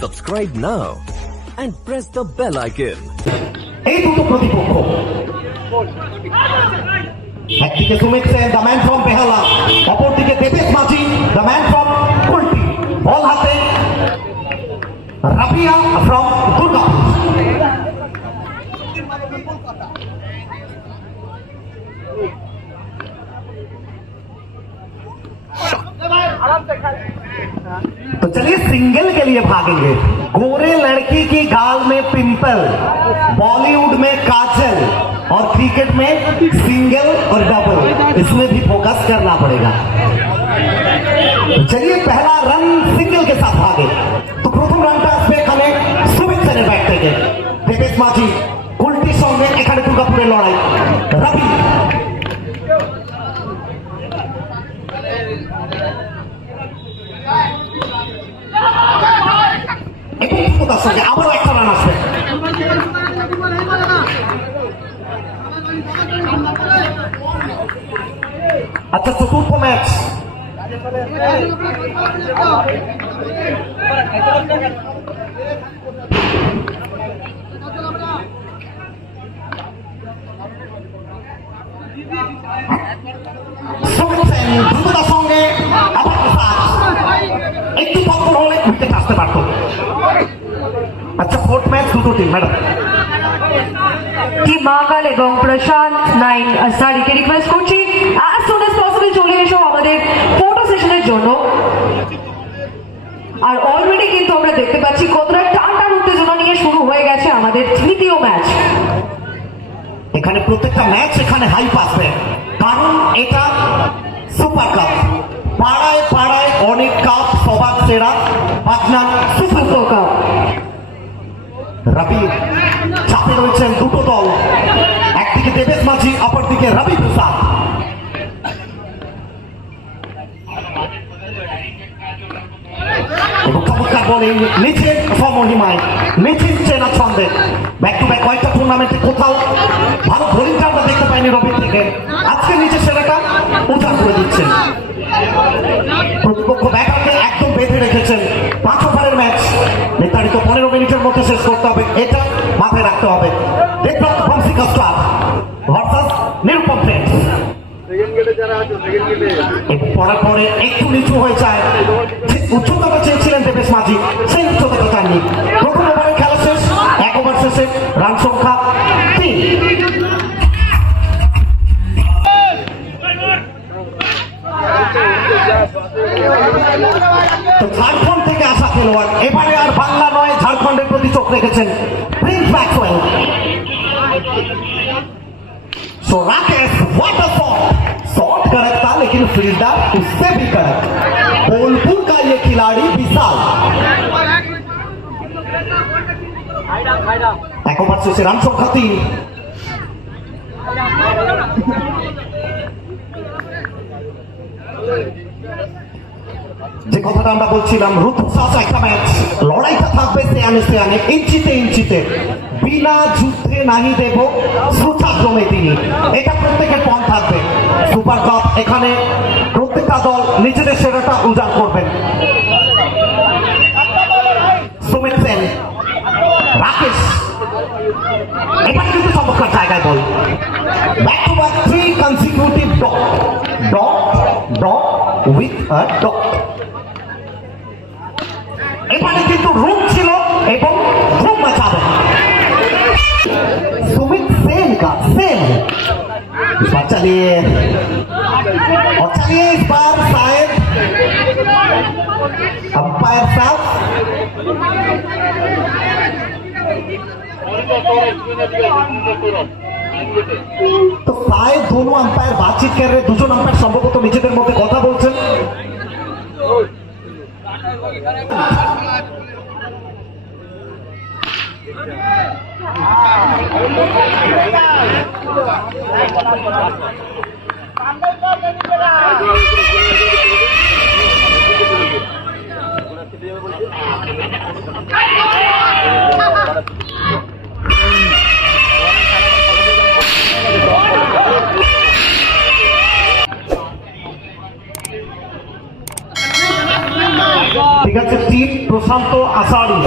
Subscribe now and press the bell icon. এই দুটো প্রতিপক্ষ, একদিকে Sumit Sen the man from Behala, অপরদিকে Debesh Majhi the man from Kulti. Ball হাতে রাফিয়া ফ্রম দুর্গাপুর। तो चलिए सिंगल के लिए भागेंगे। गोरे लड़की की गाल में पिंपल, बॉलीवुड में काजल और क्रिकेट में सिंगल और डबल, इसमें भी फोकस करना पड़ेगा। तो चलिए पहला रन सिंगल के साथ भागे। तो प्रथम রানটা আসবে এখানে সুমিত সেনের ব্যাট থেকে। দেবেশ মাঝি কুলটির সঙ্গে এখানে দুর্গাপুরের লড়াই। রবি তার সঙ্গে আবারও একটা রান আসবে। আচ্ছা, চতুর্থ ম্যাচ। সুমিত সেন দ্রুততার সঙ্গে একটু পর হলে উইকেট আসতে পারত। আচ্ছা, ফোর্থ ম্যাচ দুটো টিম ম্যাডাম। টিম মহাকাল এবং প্রশান্ত নাইন আসারিকে রিকোয়েস্ট করছি অ্যাজ সুন অ্যাজ পসিবল চলে এসো আমাদের ফটো সেশনের জন্য। আর অলরেডি কিন্তু আমরা দেখতে পাচ্ছি কতটা টান উত্তেজনা নিয়ে শুরু হয়ে গেছে আমাদের তৃতীয় ম্যাচ। এখানে প্রত্যেকটা ম্যাচ এখানে হাইপ আসবে, কারণ এটা সুপার কাপ। পাড়ায় পাড়ায় অনেক কাপ, সবার সেরা পাটনার সুপার কাপ। রবি চাপে রয়েছেন দুটো দল, একদিকে দেবেশ মাঝি, অপরদিকে রবি প্রসাদ। চমৎকার বলে নিচে সমহিমায় মিছিল চেনা ছন্দে। ব্যাক টু ব্যাক কয়েকটা টুর্নামেন্টে কোথাও ভালো বোলিংটা আমরা দেখতে পাইনি রবির থেকে। আজকে নিচে সেরাটা উজাড় করে দিচ্ছেন। প্রতিপক্ষ ব্যাটারকে একদম বেঁধে রেখেছেন। 5 ওভারের ম্যাচ, নির্ধারিত 15 মিনিটের মধ্যে শেষ করতে হবে, এটা মাথায় রাখতে হবে। দেখলাম Vanshika star versus Nirupam friends. পড়ার পরে একটু নিচু হয়ে যায়, উচ্চতাটা চেয়েছিলেন দেবেশ মাঝি, সেই উচ্চতাটা চাননি। প্রথম ওভারের খেলা শেষ, 1 ওভার শেষে রান সংখ্যা 3। তো ঝাড়খণ্ড থেকে আসা খেলোয়াড়, এবারে আর বাংলা নয়, ঝাড়খণ্ডের প্রতি চোখ রেখেছেন Prince Maxwell. So Rakesh, what a shot! Shot कड़क था लेकिन फील्डर उससे भी कड़क। बोलपुर का ये खिलाड़ी विशाल। 1 ओवर শেষে রান সংখ্যা 3। যে কথাটা আমরা বলছিলাম, রুদ্ধশ্বাস একটা ম্যাচ, লড়াইটা থাকবে সেয়ানে সেয়ানে, ইঞ্চিতে ইঞ্চিতে। বিনা যুদ্ধে নাহি দেব শ্রুতাক্রমে তিনি, এটা প্রত্যেকের পণ থাকবে। সুপার কাপ, এখানে প্রত্যেকটা দল নিজেদের সেরাটা উজাড় করবেন। সুমিত সেন, রাকেশ, এটা কিন্তু চমৎকার জায়গায় ball. Back to back 3 consecutive dot with a dot. এখানে কিন্তু রুম ছিল এবং ধুম মচাবে। सुमित सेन का सेन इस बार चलिए, और चलिए इस बार शायद अंपायर साहब तो शायद दोनों अंपायर बातचीत कर रहे, দুজন अंपायर সম্ভবত নিজেদের মধ্যে কথা বলছেন। ঠিক আছে, টিম প্রশান্ত আসারি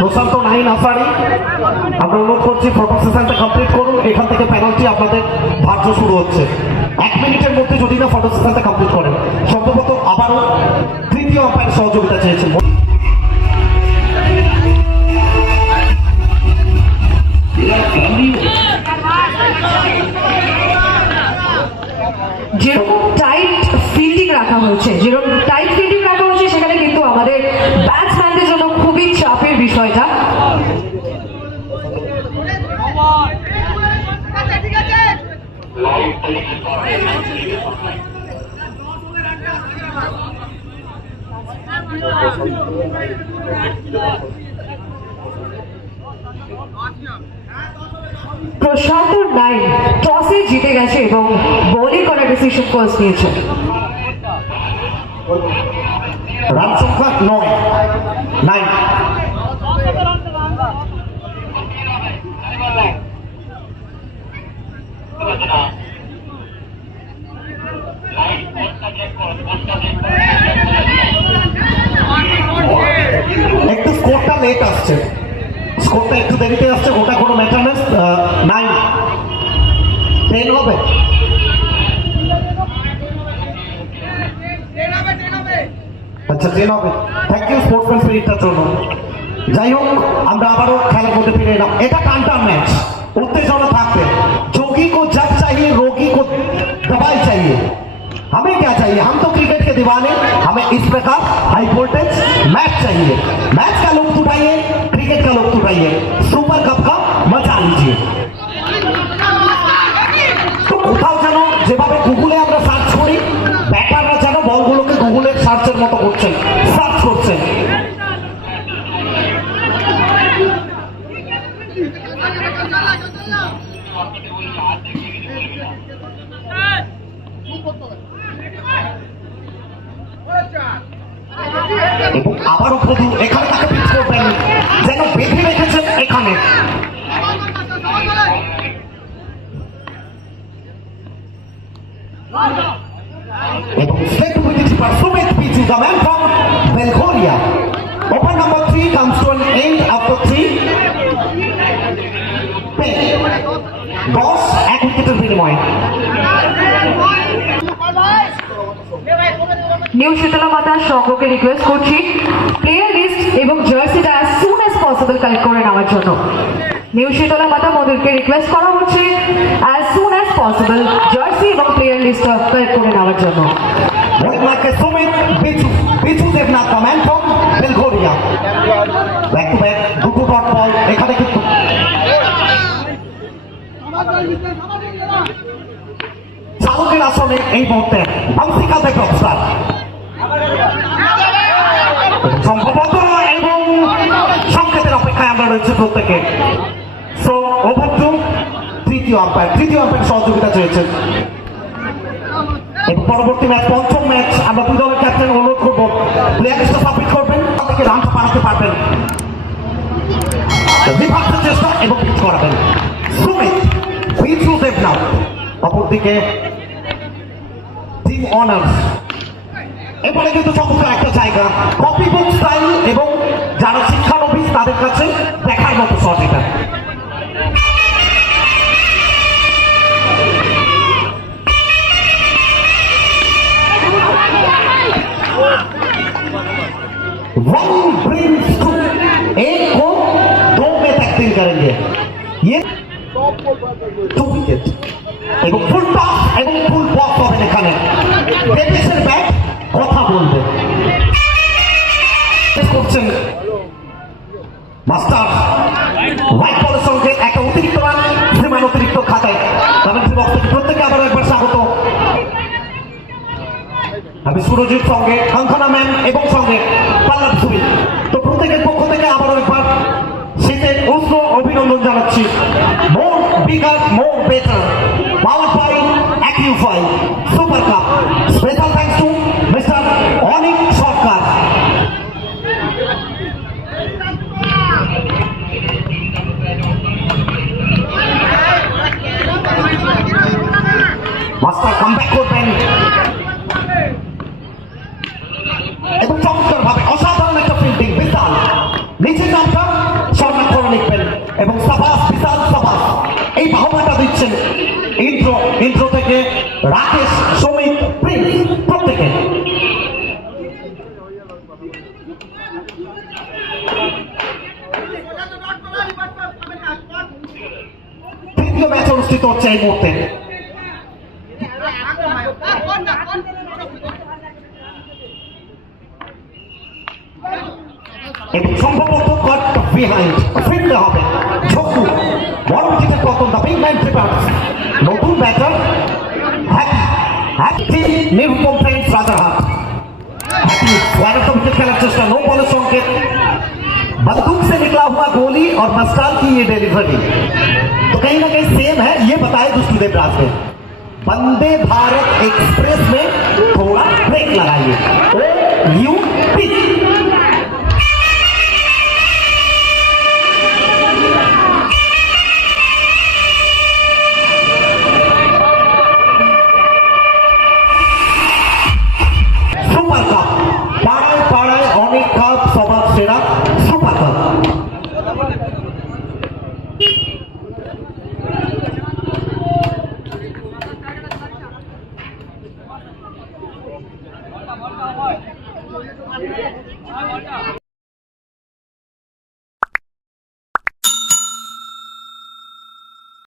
প্রশান্ত নাইন আসারি, আমরা অনুরোধ করছি ফটো সেশনটা কমপ্লিট করুন। এখান থেকে পেনাল্টি আপনাদের ধার্য শুরু হচ্ছে। 1 মিনিটের মধ্যে যদি না ফটো সেশনটা কমপ্লিট করেন। সম্ভবত আবারও তৃতীয় আম্পায়ার সহযোগিতা চেয়েছেন। যেরকম টাইট ফিল্ডিং রাখা হয়েছে সেখানে কিন্তু আমাদের ব্যাটসম্যানদের জন্য খুবই চাপের বিষয়টা। প্রশান্ত নাইন টসে জিতে গেছে এবং বোলিং করার ডিসিশন ফার্স্ট নিয়েছে। রান সংখ্যা 9। একটু স্কোরটা লেট আসছে, স্কোরটা একটু দেরিতে আসছে, ওটা কোনো ম্যাটার না। 9 10 হবে। আচ্ছা 10 হবে। থ্যাংক ইউ স্পোর্টসম্যান স্পিরিটটার জন্য। যাই হোক, আমরা আবারও খেলার মধ্যে ফিরে এলাম। এটা টানটান ম্যাচ, उत्तेजना থাকবে। जोगी को जग चाहिए, रोगी को दवाई चाहिए। हमें क्या चाहिए? हम तो क्रिकेट के दीवाने, हमें इस प्रकार हाई वोल्टेज मैच चाहिए। मैच का लुत्फ उठाइए, क्रिकेट का लुत्फ उठाइए, सुपर कप का मजा लीजिए। তো কোথাও যেন যেভাবে গুগলে আমরা সার্চ করি, ব্যাটাররা যেন বলগুলোকে গুগলের সার্চের মতো করছেন, সার্চ করছেন। এবং আবারও প্রভু এখানে তাকে পিচ করবেন, যেন বেঁধে রেখেছেন এখানে। এবং straight with it for Sumit Pichu, the man from Belgorria. Open number 3 comes to an end after 3. 10 এক উইকেটের বিনিময়ে। নিউ শীতলা মাতার সঙ্গকে রিকোয়েস্ট করছি প্লেয়ার লিস্ট এবং জার্সিটা as soon as possible collect করে নেওয়ার জন্য। নিউ শীতলা মাতা মোদেরকে রিকোয়েস্ট করা হচ্ছে as soon as possible jersey এবং প্লেয়ার লিস্ট কালেক্ট করে নেওয়ার জন্য। Sumit Pichu Devnath, the man from Belgorria. Back to back, দুটো ডট বল এখানে কিন্তু চালকের আসনে এই মুহূর্তে আংশিকা থেকে অবস্থান সম্ভবত এবং সংকেতের অপেক্ষায় আমরা রয়েছে প্রত্যেকে। সো ওভার টু তৃতীয় আম্পায়ার সহযোগিতা চেয়েছেন। এবং পরবর্তী ম্যাচ, পঞ্চম ম্যাচ, আমরা দুই দলের ক্যাপ্টেন অনুরোধ করবো প্লেয়ার লিস্টে সাবমিট করবেন, তাদেরকে রানটা বানাতে পারবেন, বিভাগের চেষ্টা এবং পিচ করাবেন। সুমিত পিচু দেবনাথ, অপরদিকে টিম অনার্স। এবারে কিন্তু চমৎকার একটা জায়গা, কপি বুক স্টাইল এবং যারা শিক্ষানবিশ তাদের কাছে দেখার মতো শট এটা। One brings two, एक को दो में तब्दील करेंगे। ये 2 উইকেট এবং ফুল টস এবং ফুল বল হবে এখানে। ডেভিসের ব্যাট কথা বলবে করছেন মাস্টার। হোয়াইট বলের সঙ্গে একটা অতিরিক্ত রান, সীমান অতিরিক্ত খাতায় কমেন্ট্রি বক্স থেকে প্রত্যেকে আবার একবার স্বাগত। আমি সুরজিৎ সঙ্গে কাঙ্কনা ম্যাম এবং সঙ্গে পাল্লাভ সুবি, তো প্রত্যেকের পক্ষ থেকে আবারও একবার শীতের উষ্ণ অভিনন্দন জানাচ্ছি। More bigger more better, power by Accufy super cup. Special thanks to mister Anik Sarkar. Master comeback করবেন এবং চমৎকার ভাবে অসাধারণ একটা ফিল্ডিং, বিশাল নিচে নিজের নামটা সম্মান করে লিখবেন এবং সাবাস বিশাল সাবাস এই ভাবনাটা দিচ্ছেন ইন্ট্রো থেকে রাকেশ সমিত প্রিন্স প্রত্যেকে। তৃতীয় ম্যাচ অনুষ্ঠিত হচ্ছে এই মুহূর্তে। এবং সম্ভবত কট বিহাইন্ড ফিরতে হবে ঝকু বড় উইকেটের পতন দা বিগ ম্যান প্রিপার্স নতুন batter happy Nirupam friends Rajarhat happy स्वागत विकेट खेलने चेष्टा नो बॉल संकेत बंदूक से निकला हुआ गोली और मस्टार की ये डिलीवरी तो कहीं ना कहीं सेम है ये बताए दुष्टदेव राज ने वंदे भारत एक्सप्रेस में थोड़ा ब्रेक लगाइए OUP সুপার কাপ পাড়ায় পাড়ায় অনেক কাপ সবার সেরা সুপার কাপ